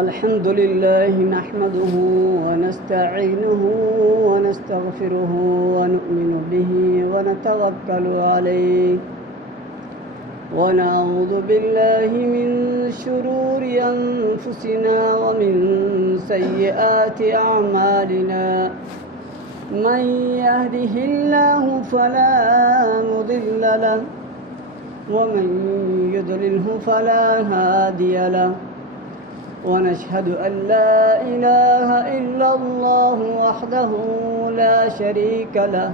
الحمد لله نحمده ونستعينه ونستغفره ونؤمن به ونتوكل عليه ونعوذ بالله من شرور أنفسنا ومن سيئات أعمالنا من يهده الله فلا مضل له ومن يضلله فلا هادي له ونشهد أن لا إله إلا الله وحده لا شريك له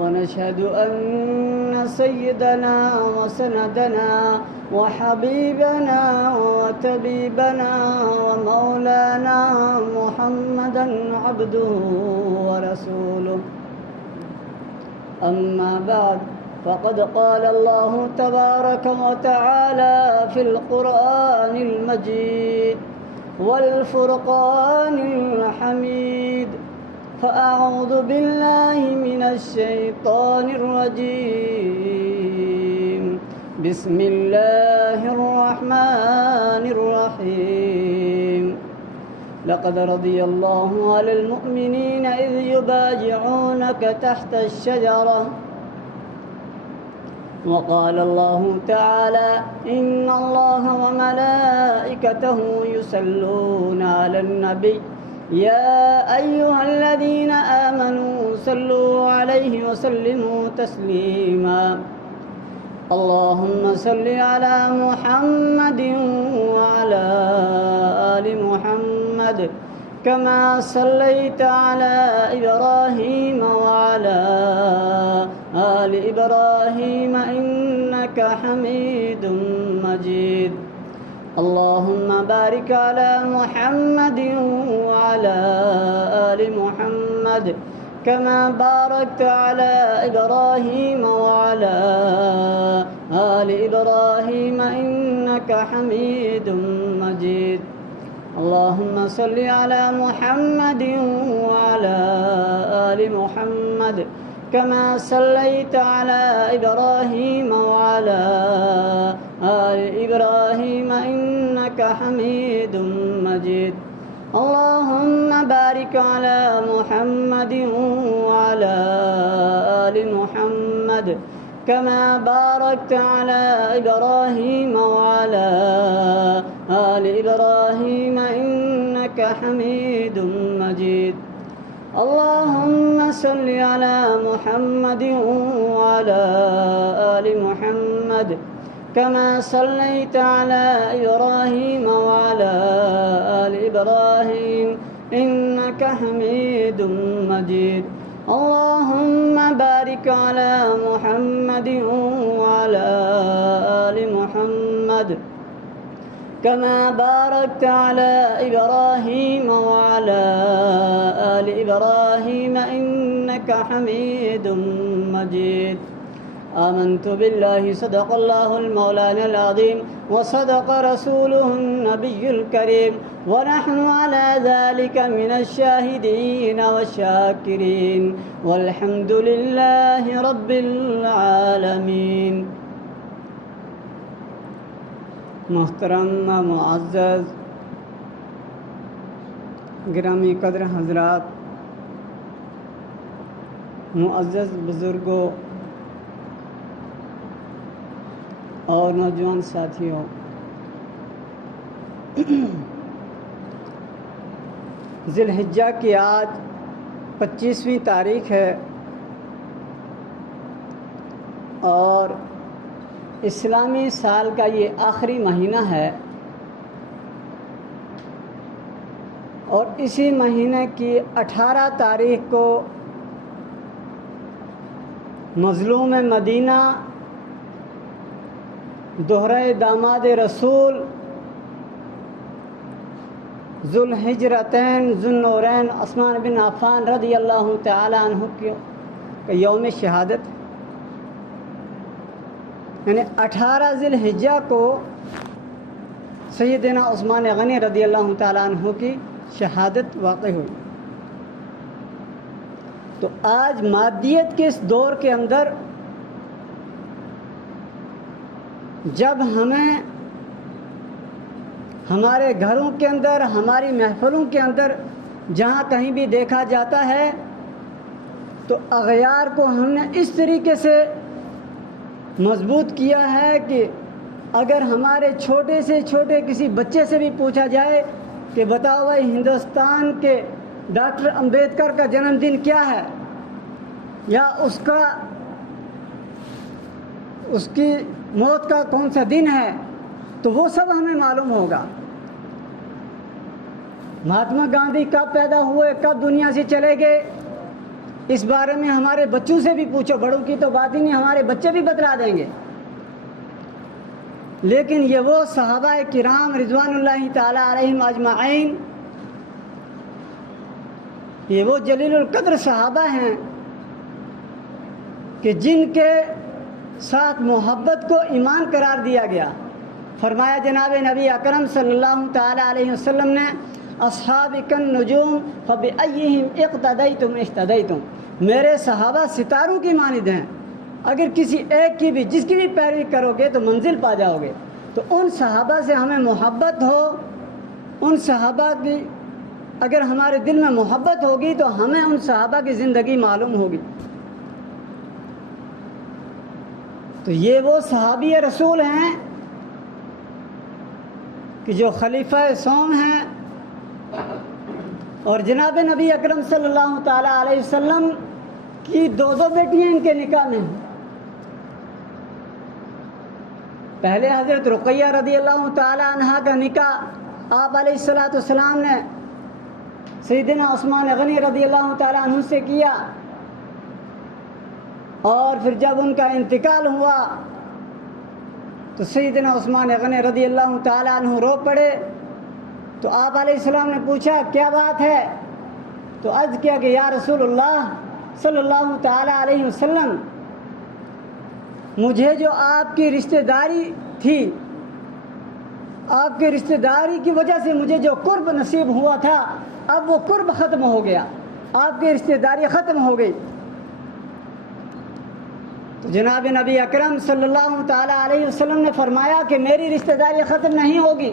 ونشهد أن سيدنا وسندنا وحبيبنا وطبيبنا ومولانا محمدا عبده ورسوله أما بعد فقد قال الله تبارك وتعالى في القرآن المجيد والفرقان الحميد فأعوذ بالله من الشيطان الرجيم بسم الله الرحمن الرحيم لقد رضي الله على المؤمنين إذ يبايعونك تحت الشجرة وقال الله تعالى إن الله وملائكته يصلون على النبي يا أيها الذين آمنوا صلوا عليه وسلموا تسليما اللهم صل على محمد وعلى آل محمد كما صليت على إبراهيم وعلى آل إبراهيم إنك حميد مجيد اللهم بارك على محمد وعلى آل محمد كما باركت على إبراهيم وعلى آل إبراهيم إنك حميد مجيد اللهم صل على محمد وعلى آل محمد كما صليت على إبراهيم وعلى آل إبراهيم إنك حميد مجيد اللهم بارك على محمد وعلى آل محمد كما باركت على إبراهيم وعلى آل إبراهيم إنك حميد مجيد اللهم صل على محمد وعلى آل محمد كما صليت على إبراهيم وعلى آل إبراهيم إنك حميد مجيد اللهم بارك على محمد وعلى آل محمد كما باركت على إبراهيم وعلى آل إبراهيم إنك حميد مجيد آمنت بالله صدق الله المولانا العظيم وصدق رسوله النبي الكريم ونحن على ذلك من الشاهدين والشاكرين والحمد لله رب العالمين محترم معزز گرامی قدر حضرات، معزز بزرگوں اور نوجوان ساتھیوں، ذی الحجہ کی آج 25ویں تاریخ ہے اور اسلامی سال کا یہ آخری مہینہ ہے، اور اسی مہینے کی 18 تاریخ کو مظلوم مدینہ دوہرہ داماد رسول ذو الحجرتین ذو النورین عثمان بن عفان رضی اللہ تعالی عنہ کی یوم شہادت، یعنی 18 ذی الحجہ کو سیدنا عثمان غنی رضی اللہ تعالی عنہ کی شہادت واقع ہوئی۔ تو آج مادیت کے اس دور کے اندر جب ہمیں ہمارے گھروں کے اندر، ہماری محفلوں کے اندر جہاں کہیں بھی دیکھا جاتا ہے تو اغیار کو ہم نے اس طریقے سے مضبوط کیا ہے کہ اگر ہمارے چھوٹے سے چھوٹے کسی بچے سے بھی پوچھا جائے کہ بتاؤ بھائی ہندوستان کے ڈاکٹر امبیڈکر کا جنم دن کیا ہے، یا اس کی موت کا کون سا دن ہے، تو وہ سب ہمیں معلوم ہوگا۔ مہاتما گاندھی کب پیدا ہوئے، کب دنیا سے چلے گئے، اس بارے میں ہمارے بچوں سے بھی پوچھو، بڑوں کی تو بات ہی نہیں، ہمارے بچے بھی بتلا دیں گے۔ لیکن یہ وہ صحابہ کرام رضوان اللہ تعالی علیہم اجمعین، یہ وہ جلیل القدر صحابہ ہیں کہ جن کے ساتھ محبت کو ایمان قرار دیا گیا۔ فرمایا جناب نبی اکرم صلی اللہ تعالی علیہ وسلم نے، اصحابک النجوم فبأیہم اقتدیتم اہتدیتم، میرے صحابہ ستاروں کی مانند ہیں، اگر کسی ایک کی بھی، جس کی بھی پیروی کرو گے تو منزل پا جاؤ گے۔ تو ان صحابہ سے ہمیں محبت ہو، ان صحابہ کی اگر ہمارے دل میں محبت ہوگی تو ہمیں ان صحابہ کی زندگی معلوم ہوگی۔ تو یہ وہ صحابی رسول ہیں کہ جو خلیفہ سوم ہیں، اور جناب نبی اکرم صلی اللہ تعالی علیہ وسلم کی دو بیٹیاں ان کے نکاح میں ہیں۔ پہلے حضرت رقیہ رضی اللہ تعالی عنہا کا نکاح آپ علیہ الصلوۃ والسلام نے سیدنا عثمان غنی رضی اللہ تعالی عنہ سے کیا، اور پھر جب ان کا انتقال ہوا تو سیدنا عثمان غنی رضی اللہ تعالی عنہ رو پڑے۔ تو آپ علیہ السلام نے پوچھا کیا بات ہے، تو عرض کیا کہ یا رسول اللہ صلی اللہ تعالی علیہ وسلم، مجھے جو آپ کی رشتہ داری تھی، آپ کی رشتہ داری کی وجہ سے مجھے جو قرب نصیب ہوا تھا، اب وہ قرب ختم ہو گیا، آپ کی رشتہ داری ختم ہو گئی۔ تو جناب نبی اکرم صلی اللہ تعالی علیہ وسلم نے فرمایا کہ میری رشتہ داری ختم نہیں ہوگی۔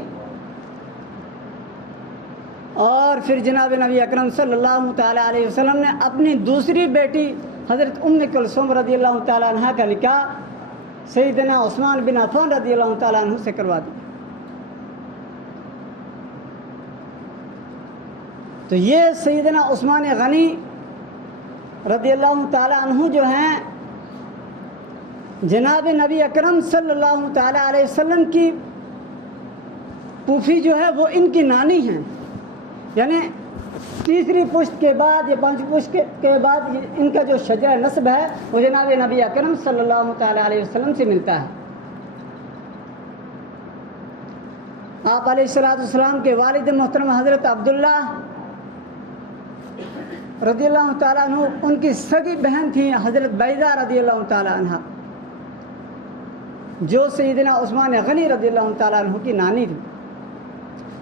اور پھر جناب نبی اکرم صلی اللہ تعالی علیہ وسلم نے اپنی دوسری بیٹی حضرت ام کلثوم رضی اللہ تعالی عنہ کا نکاح سیدنا عثمان بن عفان رضی اللہ تعالی عنہ سے کروا دیا۔ تو یہ سیدنا عثمان غنی رضی اللہ تعالی عنہ جو ہیں، جناب نبی اکرم صلی اللہ تعالی علیہ وسلم کی پھوپھی جو ہے وہ ان کی نانی ہیں، یعنی تیسری پشت کے بعد یا پانچ پشت کے بعد ان کا جو شجرہ نسب ہے وہ جناب نبی اکرم صلی اللہ تعالی علیہ وسلم سے ملتا ہے۔ آپ علیہ الصلوۃ والسلام کے والد محترم حضرت عبداللہ رضی اللہ تعالیٰ عنہ، ان کی سگی بہن تھی حضرت بیضہ رضی اللہ تعالیٰ عنہ، جو سیدنا عثمان غنی رضی اللہ تعالیٰ عنہ کی نانی تھی۔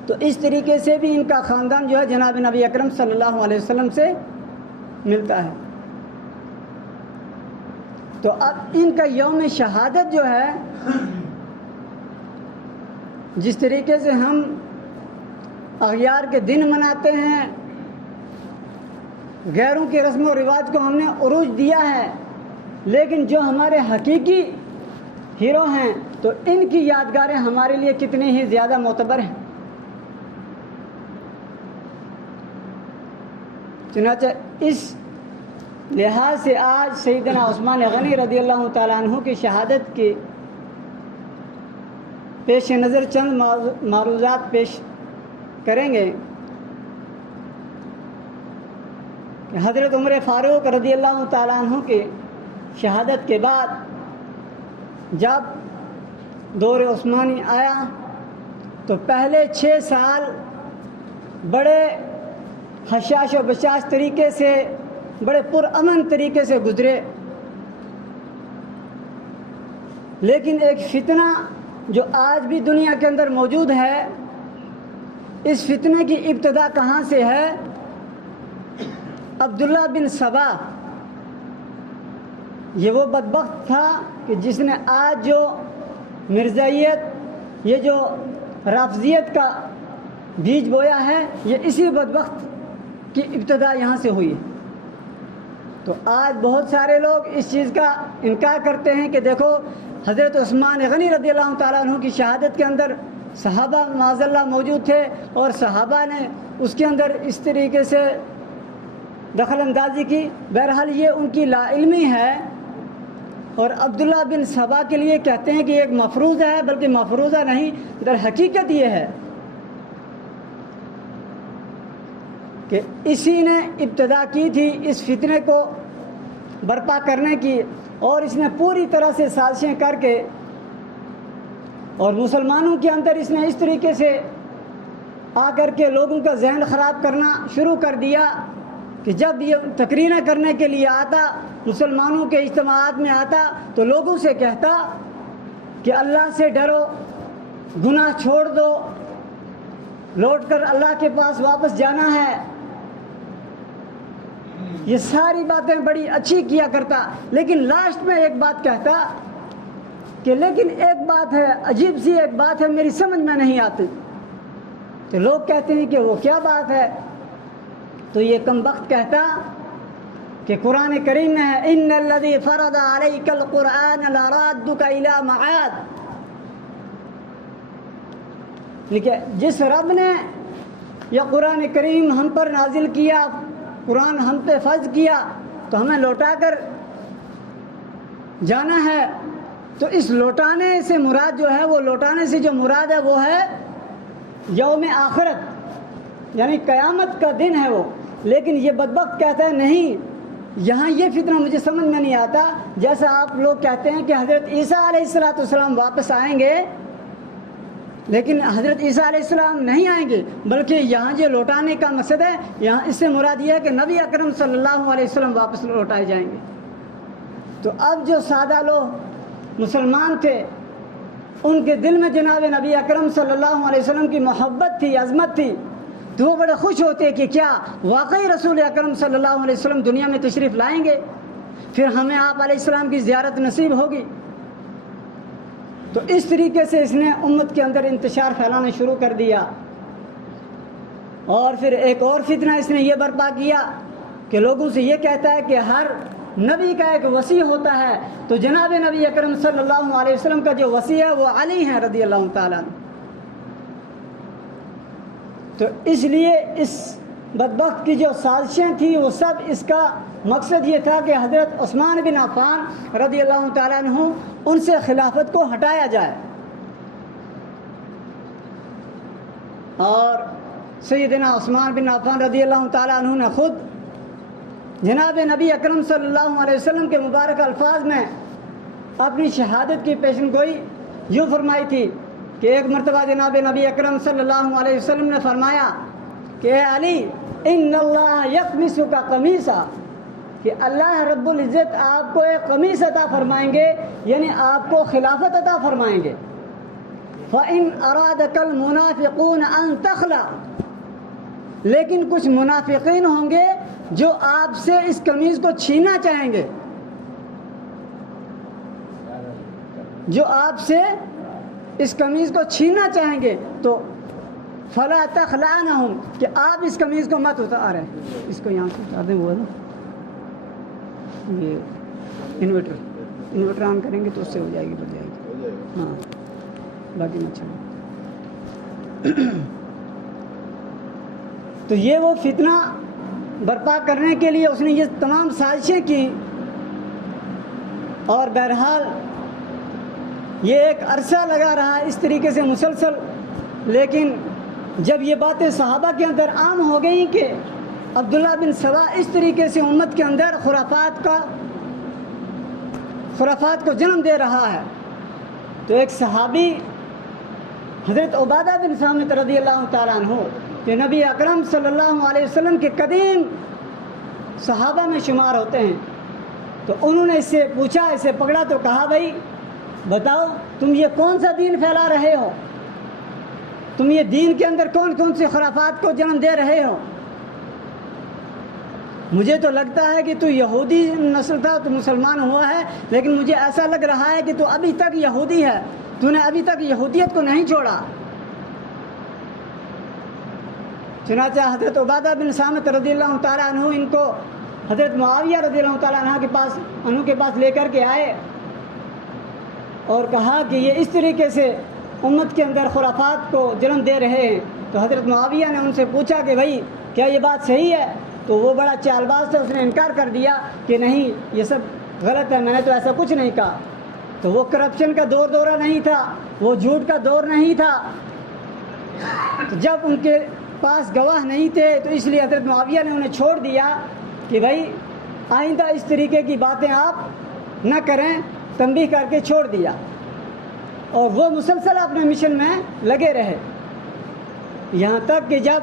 تو اس طریقے سے بھی ان کا خاندان جو ہے جناب نبی اکرم صلی اللہ علیہ وسلم سے ملتا ہے۔ تو اب ان کا یوم شہادت جو ہے، جس طریقے سے ہم اغیار کے دن مناتے ہیں، غیروں کے رسم و رواج کو ہم نے عروج دیا ہے، لیکن جو ہمارے حقیقی ہیرو ہیں تو ان کی یادگاریں ہمارے لیے کتنی ہی زیادہ معتبر ہیں۔ چنانچہ اس لحاظ سے آج سیدنا عثمان غنی رضی اللہ تعالیٰ عنہ کی شہادت کے پیش نظر چند معروضات پیش کریں گے کہ حضرت عمر فاروق رضی اللہ تعالیٰ عنہ کی شہادت کے بعد جب دور عثمانی آیا تو پہلے 6 سال بڑے حشاش و بشاش طریقے سے، بڑے پرامن طریقے سے گزرے، لیکن ایک فتنہ جو آج بھی دنیا کے اندر موجود ہے، اس فتنے کی ابتدا کہاں سے ہے؟ عبداللہ بن سبا، یہ وہ بدبخت تھا کہ جس نے آج جو مرزائیت، یہ جو رافضیت کا بیج بویا ہے، یہ اسی بدبخت کی ابتدا یہاں سے ہوئی ہے۔ تو آج بہت سارے لوگ اس چیز کا انکار کرتے ہیں کہ دیکھو حضرت عثمان غنی رضی اللہ تعالیٰ عنہ کی شہادت کے اندر صحابہ معاذ اللہ موجود تھے، اور صحابہ نے اس کے اندر اس طریقے سے دخل اندازی کی۔ بہرحال یہ ان کی لا علمی ہے، اور عبداللہ بن سبا کے لیے کہتے ہیں کہ یہ ایک مفروضہ ہے، بلکہ مفروضہ نہیں، در حقیقت یہ ہے کہ اسی نے ابتدا کی تھی اس فتنے کو برپا کرنے کی، اور اس نے پوری طرح سے سازشیں کر کے اور مسلمانوں کے اندر اس نے اس طریقے سے آ کر کے لوگوں کا ذہن خراب کرنا شروع کر دیا کہ جب یہ تقریریں کرنے کے لیے آتا، مسلمانوں کے اجتماعات میں آتا، تو لوگوں سے کہتا کہ اللہ سے ڈرو، گناہ چھوڑ دو، لوٹ کر اللہ کے پاس واپس جانا ہے۔ یہ ساری باتیں بڑی اچھی کیا کرتا، لیکن لاسٹ میں ایک بات کہتا کہ لیکن ایک بات ہے، عجیب سی ایک بات ہے، میری سمجھ میں نہیں آتی۔ تو لوگ کہتے ہیں کہ وہ کیا بات ہے؟ تو یہ کم بخت کہتا کہ قرآن کریم میں ہے ان الذی فرض علیک القرآن لرادک الی معاد، لیکن جس رب نے یہ قرآن کریم ہم پر نازل کیا، قرآن ہم پہ فرض کیا، تو ہمیں لوٹا کر جانا ہے۔ تو اس لوٹانے سے مراد جو ہے، وہ لوٹانے سے جو مراد ہے وہ ہے یوم آخرت، یعنی قیامت کا دن ہے وہ۔ لیکن یہ بدبخت کہتا ہے نہیں، یہاں یہ فتنہ مجھے سمجھ میں نہیں آتا۔ جیسا آپ لوگ کہتے ہیں کہ حضرت عیسیٰ علیہ السلام واپس آئیں گے، لیکن حضرت عیسیٰ علیہ السلام نہیں آئیں گے، بلکہ یہاں جو لوٹانے کا مقصد ہے، یہاں اس سے مراد یہ ہے کہ نبی اکرم صلی اللہ علیہ وسلم واپس لوٹائے جائیں گے۔ تو اب جو سادہ لوگ مسلمان تھے، ان کے دل میں جناب نبی اکرم صلی اللہ علیہ وسلم کی محبت تھی، عظمت تھی، تو وہ بڑے خوش ہوتے کہ کیا واقعی رسول اکرم صلی اللہ علیہ وسلم دنیا میں تشریف لائیں گے، پھر ہمیں آپ علیہ السلام کی زیارت نصیب ہوگی۔ تو اس طریقے سے اس نے امت کے اندر انتشار پھیلانا شروع کر دیا، اور پھر ایک اور فتنہ اس نے یہ برپا کیا کہ لوگوں سے یہ کہتا ہے کہ ہر نبی کا ایک وصی ہوتا ہے، تو جناب نبی اکرم صلی اللہ علیہ وسلم کا جو وصی ہے وہ علی ہیں رضی اللہ تعالیٰ عنہ۔ تو اس لیے اس بدبخت کی جو سازشیں تھیں وہ سب اس کا مقصد یہ تھا کہ حضرت عثمان بن عفان رضی اللہ تعالیٰ عنہ ان سے خلافت کو ہٹایا جائے، اور سیدنا عثمان بن عفان رضی اللہ تعالیٰ عنہ نے خود جناب نبی اکرم صلی اللہ علیہ وسلم کے مبارک الفاظ میں اپنی شہادت کی پیشن گوئی یوں فرمائی تھی کہ ایک مرتبہ جناب نبی اکرم صلی اللہ علیہ وسلم نے فرمایا کہ اے علی ان اللہ یقمصک قمیصا، کہ اللہ رب العزت آپ کو ایک قمیص عطا فرمائیں گے، یعنی آپ کو خلافت عطا فرمائیں گے۔ فَإِنْ أَرَادَكَ الْمُنَافِقُونَ أَن تَخْلَعَ، لیکن کچھ منافقین ہوں گے جو آپ سے اس قمیص کو چھیننا چاہیں گے، جو آپ سے اس قمیص کو چھیننا چاہیں گے، تو فَلَا تَخْلَعْنَهُمْ، کہ آپ اس قمیص کو مت اتاریں۔ اس کو یہاں سے اتار دیں، وہ نا یہ انورٹر آن کریں گے تو اس سے ہو جائے گی، بچ جائے گی، ہاں باقی مت چھوڑیں۔ تو یہ وہ فتنہ برپا کرنے کے لیے اس نے یہ تمام سازشیں کی، اور بہرحال یہ ایک عرصہ لگا رہا اس طریقے سے مسلسل۔ لیکن جب یہ باتیں صحابہ کے اندر عام ہو گئیں کہ عبداللہ بن سبا اس طریقے سے امت کے اندر خرافات کو جنم دے رہا ہے، تو ایک صحابی حضرت عبادہ بن صامت رضی اللہ تعالیٰ عنہ، جو نبی اکرم صلی اللہ علیہ وسلم کے قدیم صحابہ میں شمار ہوتے ہیں، تو انہوں نے اس سے پوچھا، اسے پکڑا تو کہا بھائی بتاؤ تم یہ کون سا دین پھیلا رہے ہو، تم یہ دین کے اندر کون کون سی خرافات کو جنم دے رہے ہو؟ مجھے تو لگتا ہے کہ تو یہودی نسل تھا، تو مسلمان ہوا ہے، لیکن مجھے ایسا لگ رہا ہے کہ تو ابھی تک یہودی ہے، تو نے ابھی تک یہودیت کو نہیں چھوڑا۔ چنانچہ حضرت عبادہ بن صامت رضی اللہ تعالیٰ عنہ ان کو حضرت معاویہ رضی اللہ تعالیٰ عنہ کے پاس لے کر کے آئے اور کہا کہ یہ اس طریقے سے امت کے اندر خرافات کو جنم دے رہے ہیں۔ تو حضرت معاویہ نے ان سے پوچھا کہ بھائی کیا یہ بات صحیح ہے؟ تو وہ بڑا چال باز تھا، اس نے انکار کر دیا کہ نہیں یہ سب غلط ہے، میں نے تو ایسا کچھ نہیں کہا۔ تو وہ کرپشن کا دورہ نہیں تھا، وہ جھوٹ کا دور نہیں تھا۔ جب ان کے پاس گواہ نہیں تھے تو اس لیے حضرت معاویہ نے انہیں چھوڑ دیا کہ بھائی آئندہ اس طریقے کی باتیں آپ نہ کریں، تنبیہ کر کے چھوڑ دیا، اور وہ مسلسل اپنے مشن میں لگے رہے، یہاں تک کہ جب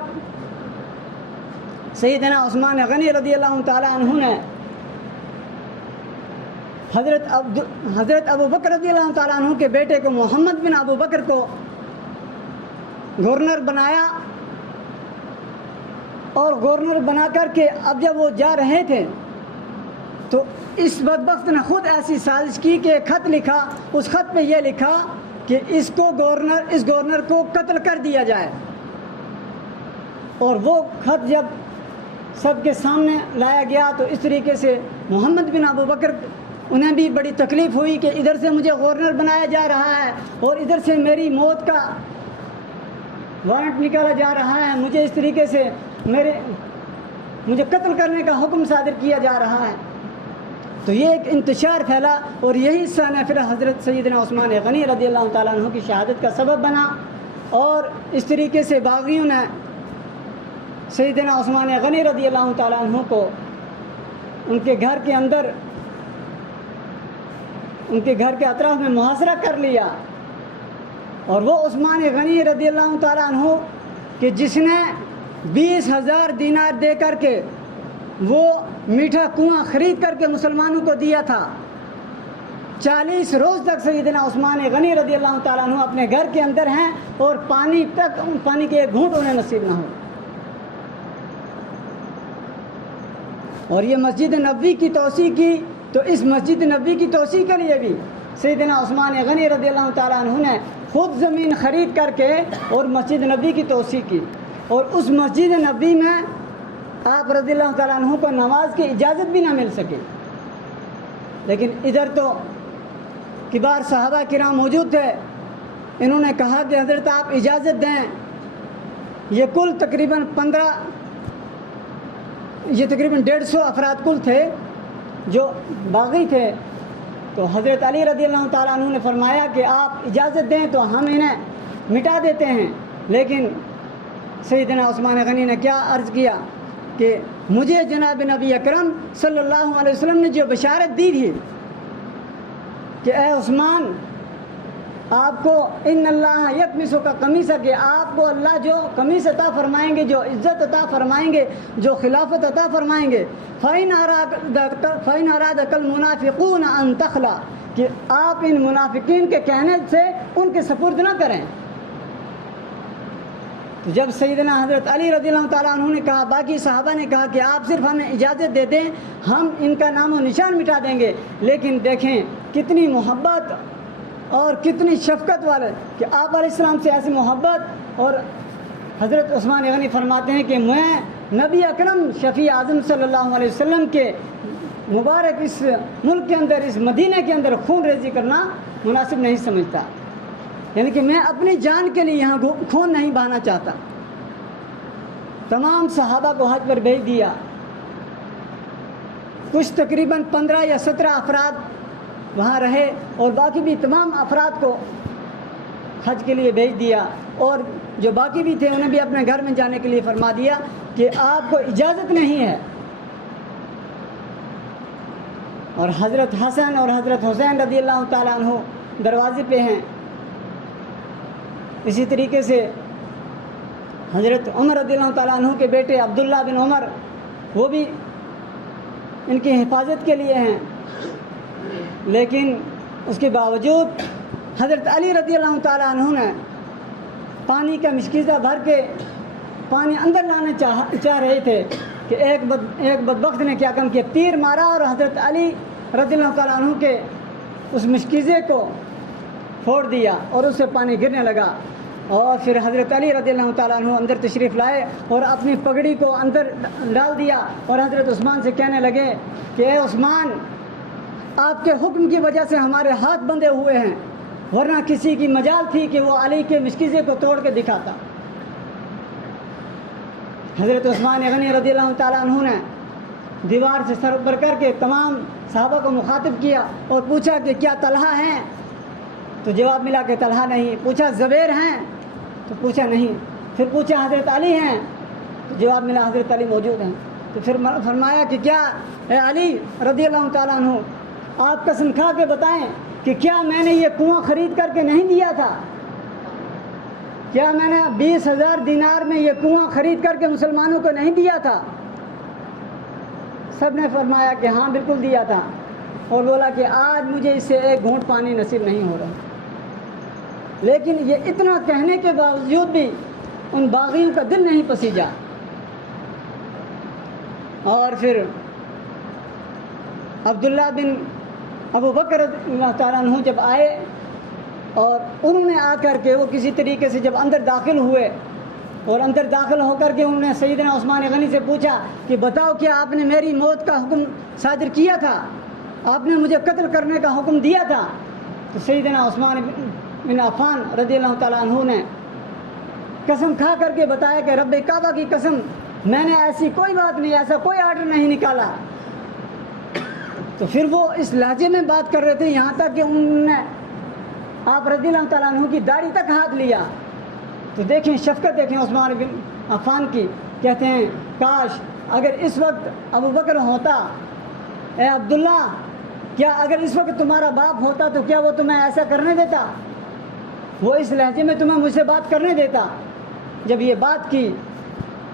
سیدنا عثمان غنی رضی اللہ تعالیٰ عنہ نے حضرت ابو بکر رضی اللہ تعالیٰ عنہ کے بیٹے کو محمد بن ابو بکر کو گورنر بنایا، اور گورنر بنا کر کے اب جب وہ جا رہے تھے تو اس بدبخت نے خود ایسی سازش کی کہ خط لکھا، اس خط پہ یہ لکھا کہ اس گورنر کو قتل کر دیا جائے۔ اور وہ خط جب سب کے سامنے لایا گیا تو اس طریقے سے محمد بن ابو بکر انہیں بھی بڑی تکلیف ہوئی کہ ادھر سے مجھے گورنر بنایا جا رہا ہے اور ادھر سے میری موت کا وارنٹ نکالا جا رہا ہے، مجھے اس طریقے سے مجھے قتل کرنے کا حکم صادر کیا جا رہا ہے۔ تو یہ ایک انتشار پھیلا، اور یہی حصہ نے پھر حضرت سیدنا عثمان غنی رضی اللہ تعالیٰ عنہ کی شہادت کا سبب بنا، اور اس طریقے سے باغیوں نے سیدنا عثمان غنی رضی اللہ تعالیٰ عنہ کو ان کے گھر کے اطراف میں محاصرہ کر لیا، اور وہ عثمان غنی رضی اللہ تعالیٰ عنہ کہ جس نے 20,000 دینار دے کر کے وہ میٹھا کنواں خرید کر کے مسلمانوں کو دیا تھا، 40 روز تک سیدنا عثمان غنی رضی اللہ تعالیٰ عنہ اپنے گھر کے اندر ہیں اور پانی کے ایک گھونٹ انہیں نصیب نہ ہو۔ اور یہ مسجد نبوی کی توسیع کی، تو اس مسجد نبوی کی توسیع کے لیے بھی سیدنا عثمان غنی رضی اللہ تعالیٰ عنہ نے خود زمین خرید کر کے اور مسجد نبوی کی توسیع کی، اور اس مسجد نبوی میں آپ رضی اللہ تعالیٰ عنہ کو نماز کی اجازت بھی نہ مل سکی، لیکن ادھر تو کبار صحابہ کرام موجود تھے، انہوں نے کہا کہ حضرت آپ اجازت دیں۔ یہ کل تقریباً 150 افراد کل تھے جو باغی تھے، تو حضرت علی رضی اللہ تعالیٰ عنہ نے فرمایا کہ آپ اجازت دیں تو ہم انہیں مٹا دیتے ہیں، لیکن سیدنا عثمان غنی نے کیا عرض کیا کہ مجھے جناب نبی اکرم صلی اللہ علیہ وسلم نے جو بشارت دی تھی کہ اے عثمان آپ کو ان اللہ یکمسو کا قمیص ہے، کہ آپ کو اللہ جو قمیص عطا فرمائیں گے، جو عزت عطا فرمائیں گے، جو خلافت عطا فرمائیں گے، فَإِنْ أَرَادَكَ الْمُنَافِقُونَ أَن تَخْلَعَ، کہ آپ ان منافقین کے کہنے سے ان کے سپرد نہ کریں۔ تو جب سیدنا حضرت علی رضی اللہ تعالیٰ عنہ نے کہا، باقی صحابہ نے کہا کہ آپ صرف ہمیں اجازت دے دیں، ہم ان کا نام و نشان مٹا دیں گے، لیکن دیکھیں کتنی محبت اور کتنی شفقت والے کہ آپ علیہ السلام سے ایسی محبت۔ اور حضرت عثمان غنی فرماتے ہیں کہ میں نبی اکرم شفیع اعظم صلی اللہ علیہ وسلم کے مبارک اس ملک کے اندر، اس مدینہ کے اندر خون ریزی کرنا مناسب نہیں سمجھتا، یعنی کہ میں اپنی جان کے لیے یہاں خون نہیں بہانا چاہتا۔ تمام صحابہ کو حج پر بھیج دیا، کچھ تقریباً 15 یا 17 افراد وہاں رہے، اور باقی بھی تمام افراد کو حج کے لیے بھیج دیا، اور جو باقی بھی تھے انہیں بھی اپنے گھر میں جانے کے لیے فرما دیا کہ آپ کو اجازت نہیں ہے۔ اور حضرت حسن اور حضرت حسین رضی اللہ تعالیٰ عنہ دروازے پہ ہیں۔ اسی طریقے سے حضرت عمر رضی اللہ تعالیٰ عنہ کے بیٹے عبداللہ بن عمر وہ بھی ان کی حفاظت کے لیے ہیں، لیکن اس کے باوجود حضرت علی رضی اللہ تعالیٰ عنہ نے پانی کا مشکیزہ بھر کے پانی اندر لانا چاہ رہے تھے کہ ایک بدبخت نے کیا کام کیا، تیر مارا اور حضرت علی رضی اللہ تعالیٰ عنہ کے اس مشکیزے کو پھوڑ دیا اور اس سے پانی گرنے لگا۔ اور پھر حضرت علی رضی اللہ تعالیٰ عنہ اندر تشریف لائے اور اپنی پگڑی کو اندر ڈال دیا اور حضرت عثمان سے کہنے لگے کہ اے عثمان، آپ کے حکم کی وجہ سے ہمارے ہاتھ بندھے ہوئے ہیں، ورنہ کسی کی مجال تھی کہ وہ علی کے مشکیزے کو توڑ کے دکھاتا۔ حضرت عثمان غنی رضی اللہ تعالیٰ عنہ نے دیوار سے سر اوپر کر کے تمام صحابہ کو مخاطب کیا اور پوچھا کہ کیا طلحہ ہیں؟ تو جواب ملا کہ طلحہ نہیں۔ پوچھا زبیر ہیں؟ تو پوچھا نہیں۔ پھر پوچھا حضرت علی ہیں؟ تو جواب ملا حضرت علی موجود ہیں۔ تو پھر فرمایا کہ کیا اے علی رضی اللہ تعالیٰ عنہ، آپ قسم کھا کے بتائیں کہ کیا میں نے یہ کنواں خرید کر کے نہیں دیا تھا؟ کیا میں نے 20,000 دینار میں یہ کنواں خرید کر کے مسلمانوں کو نہیں دیا تھا؟ سب نے فرمایا کہ ہاں بالکل دیا تھا، اور بولا کہ آج مجھے اس سے ایک گھونٹ پانی نصیب نہیں ہو رہا۔ لیکن یہ اتنا کہنے کے باوجود بھی ان باغیوں کا دل نہیں پسیجا۔ اور پھر عبداللہ بن ابو بکر رضی اللہ تعالیٰ عنہ جب آئے اور انہوں نے آ کر کے وہ کسی طریقے سے جب اندر داخل ہوئے اور اندر داخل ہو کر کے انہوں نے سیدنا عثمان غنی سے پوچھا کہ بتاؤ کیا آپ نے میری موت کا حکم صادر کیا تھا؟ آپ نے مجھے قتل کرنے کا حکم دیا تھا؟ تو سیدنا عثمان بن عفان رضی اللہ تعالیٰ عنہ نے قسم کھا کر کے بتایا کہ رب کعبہ کی قسم، میں نے ایسی کوئی بات نہیں، ایسا کوئی آرڈر نہیں نکالا۔ تو پھر وہ اس لہجے میں بات کر رہے تھے، یہاں تک کہ انہوں نے آپ رضی اللہ تعالیٰ عنہ کی داڑھی تک ہاتھ لیا۔ تو دیکھیں شفقت، دیکھیں عثمان بن عفان کی، کہتے ہیں کاش اگر اس وقت ابو بکر ہوتا، اے عبداللہ کیا اگر اس وقت تمہارا باپ ہوتا تو کیا وہ تمہیں ایسا کرنے دیتا؟ وہ اس لہجے میں تمہیں مجھ سے بات کرنے دیتا؟ جب یہ بات کی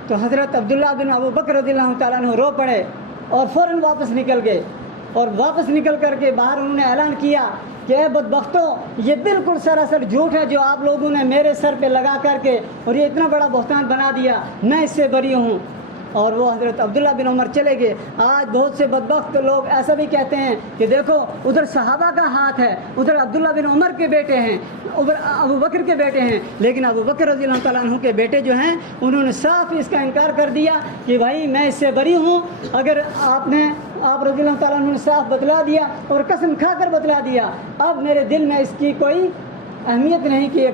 تو حضرت عبداللہ بن ابو بکر رضی اللہ تعالیٰ عنہ رو پڑے اور فوراً واپس نکل گئے، اور واپس نکل کر کے باہر انہوں نے اعلان کیا کہ اے بدبختوں، یہ بالکل سراسر جھوٹ ہے جو آپ لوگوں نے میرے سر پہ لگا کر کے اور یہ اتنا بڑا بہتان بنا دیا، میں اس سے بری ہوں۔ اور وہ حضرت عبداللہ بن عمر چلے گئے۔ آج بہت سے بدبخت لوگ ایسا بھی کہتے ہیں کہ دیکھو ادھر صحابہ کا ہاتھ ہے، ادھر عبداللہ بن عمر کے بیٹے ہیں، ادھر ابو بکر کے بیٹے ہیں، لیکن ابو بکر رضی اللہ تعالیٰ عنہ کے بیٹے جو ہیں انہوں نے صاف اس کا انکار کر دیا کہ بھائی میں اس سے بری ہوں۔ اگر آپ رضی اللہ تعالیٰ عنہ نے صاف بتلا دیا اور قسم کھا کر بتلا دیا، اب میرے دل میں اس کی کوئی اہمیت نہیں کہ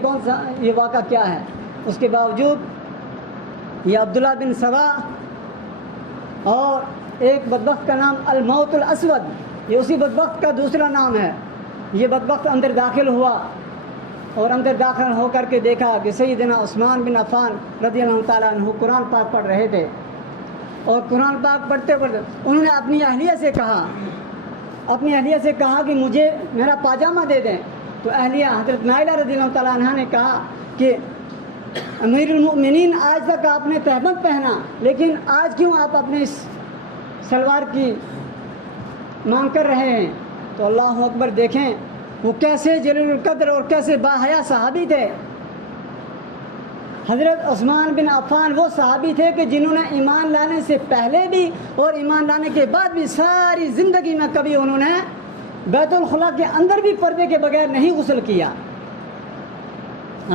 یہ واقعہ کیا ہے۔ اس کے باوجود یہ عبداللہ بن سبا اور ایک بدبخت کا نام الموت الاسود، یہ اسی بدبخت کا دوسرا نام ہے۔ یہ بدبخت اندر داخل ہوا اور اندر داخل ہو کر کے دیکھا کہ سیدنا عثمان بن عفان رضی اللہ تعالیٰ عنہ قرآن پاک پڑھ رہے تھے، اور قرآن پاک پڑھتے پڑھتے انہوں نے اپنی اہلیہ سے کہا کہ مجھے میرا پاجامہ دے دیں۔ تو اہلیہ حضرت نائلہ رضی اللہ تعالیٰ عنہ نے کہا کہ امیر المؤمنین آج تک آپ نے تہبند پہنا، لیکن آج کیوں آپ اپنے اس سلوار کی مانگ کر رہے ہیں؟ تو اللہ اکبر، دیکھیں وہ کیسے جلیل القدر اور کیسے باحیا صحابی تھے۔ حضرت عثمان بن عفان وہ صحابی تھے کہ جنہوں نے ایمان لانے سے پہلے بھی اور ایمان لانے کے بعد بھی ساری زندگی میں کبھی انہوں نے بیت الخلاء کے اندر بھی پردے کے بغیر نہیں غسل کیا۔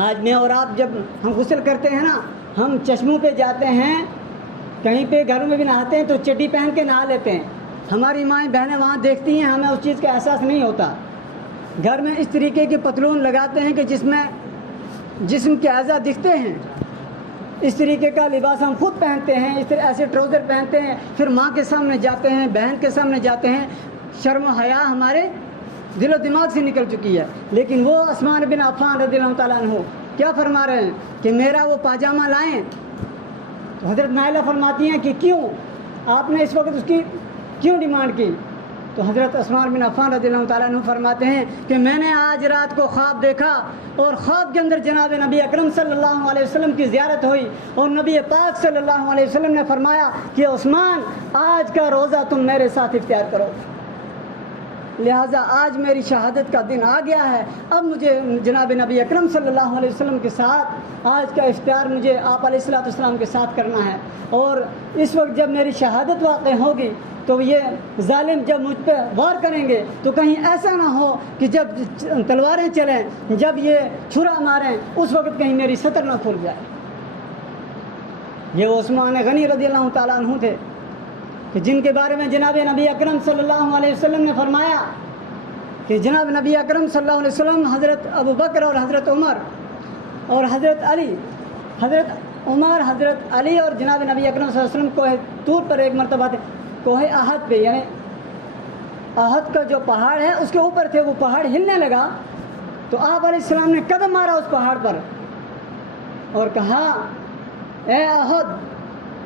آج میں اور آپ جب ہم غسل کرتے ہیں نا، ہم چشموں پہ جاتے ہیں، کہیں پہ گھروں میں بھی نہاتے ہیں تو چڈی پہن کے نہا لیتے ہیں۔ ہماری مائیں بہنیں وہاں دیکھتی ہیں، ہمیں اس چیز کا احساس نہیں ہوتا۔ گھر میں اس طریقے کے پتلون لگاتے ہیں کہ جس میں جسم کے اعضاء دکھتے ہیں، اس طریقے کا لباس ہم خود پہنتے ہیں، اس طرح ایسے ٹراؤزر پہنتے ہیں، پھر ماں کے سامنے جاتے ہیں، بہن کے سامنے جاتے ہیں، شرم و حیا ہمارے دل و دماغ سے نکل چکی ہے۔ لیکن وہ عثمان بن عفان رضی اللہ تعالیٰ عنہ کیا فرما رہے ہیں کہ میرا وہ پاجامہ لائیں۔ تو حضرت نائلہ فرماتی ہیں کہ کیوں آپ نے اس وقت اس کی کیوں ڈیمانڈ کی؟ تو حضرت عثمان بن عفان رضی اللہ تعالیٰ عنہ فرماتے ہیں کہ میں نے آج رات کو خواب دیکھا، اور خواب کے اندر جناب نبی اکرم صلی اللہ علیہ وسلم کی زیارت ہوئی، اور نبی پاک صلی اللہ علیہ وسلم نے فرمایا کہ عثمان آج کا روزہ تم میرے ساتھ اختیار کرو۔ لہٰذا آج میری شہادت کا دن آ گیا ہے، اب مجھے جناب نبی اکرم صلی اللہ علیہ وسلم کے ساتھ آج کا افطار مجھے آپ علیہ الصلوۃ والسلام کے ساتھ کرنا ہے۔ اور اس وقت جب میری شہادت واقع ہوگی تو یہ ظالم جب مجھ پہ وار کریں گے تو کہیں ایسا نہ ہو کہ جب تلواریں چلیں، جب یہ چھرا ماریں، اس وقت کہیں میری سطر نہ کھل جائے۔ یہ عثمان غنی رضی اللہ تعالیٰ عنہ تھے کہ جن کے بارے میں جناب نبی اکرم صلی اللہ علیہ وسلم نے فرمایا کہ جناب نبی اکرم صلی اللہ علیہ وسلم حضرت ابو بکر اور حضرت عمر اور حضرت علی اور جناب نبی اکرم صلی اللہ علیہ وسلم کوہ طور پر ایک مرتبہ تھے، کوہ احد پہ، یعنی احد کا جو پہاڑ ہے اس کے اوپر تھے، وہ پہاڑ ہلنے لگا تو آپ علیہ السلام نے قدم مارا اس پہاڑ پر اور کہا اے احد،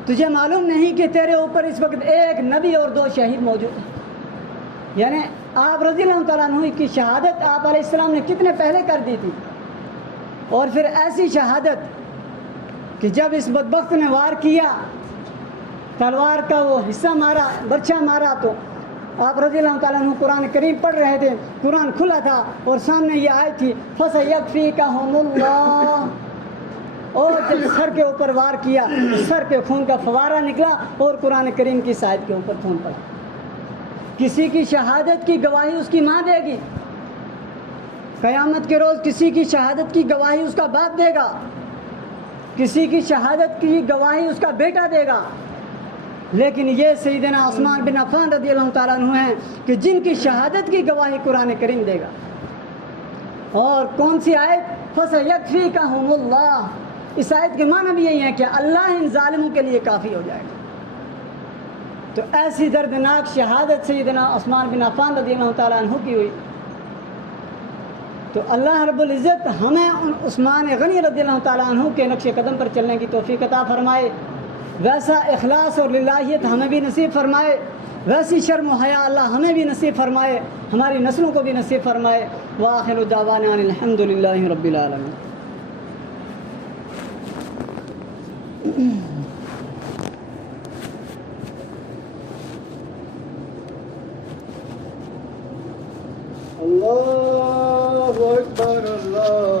تجھے معلوم نہیں کہ تیرے اوپر اس وقت ایک نبی اور 2 شہید موجود ہیں؟ یعنی آپ رضی اللہ تعالیٰ عنہ کی شہادت آپ علیہ السلام نے کتنے پہلے کر دی تھی، اور پھر ایسی شہادت کہ جب اس بدبخت نے وار کیا، تلوار کا وہ حصہ مارا، برچہ مارا، تو آپ رضی اللہ تعالیٰ عنہ قرآن کریم پڑھ رہے تھے، قرآن کھلا تھا اور سامنے یہ آیت تھی فَسَيَكْفِيكَهُمُ اللَّهُ، اور جب سر کے اوپر وار کیا سر پہ خون کا فوارہ نکلا اور قرآن کریم کی آیت کے اوپر خون پڑا۔ کسی کی شہادت کی گواہی اس کی ماں دے گی، قیامت کے روز کسی کی شہادت کی گواہی اس کا باپ دے گا، کسی کی شہادت کی گواہی اس کا بیٹا دے گا، لیکن یہ سیدنا عثمان بن عفان رضی اللہ تعالیٰ عنہ ہیں کہ جن کی شہادت کی گواہی قرآن کریم دے گا۔ اور کون سی آیت؟ فَسَيَكْفِيكَهُمُ اللَّهُ، اس آیت کے معنی بھی یہی ہے کہ اللہ ان ظالموں کے لیے کافی ہو جائے گا۔ تو ایسی دردناک شہادت سیدنا عثمان بن عفان رضی اللہ تعالیٰ عنہ کی ہوئی، تو اللہ رب العزت ہمیں ان عثمان غنی رضی اللہ تعالیٰ عنہ کے نقش قدم پر چلنے کی توفیق عطا فرمائے، ویسا اخلاص اور للہیت ہمیں بھی نصیب فرمائے، ویسی شرم و حیا اللہ ہمیں بھی نصیب فرمائے، ہماری نسلوں کو بھی نصیب فرمائے۔ وآخر دعوانا الحمد للہ رب العالمین۔ اللہ اکبر اللہ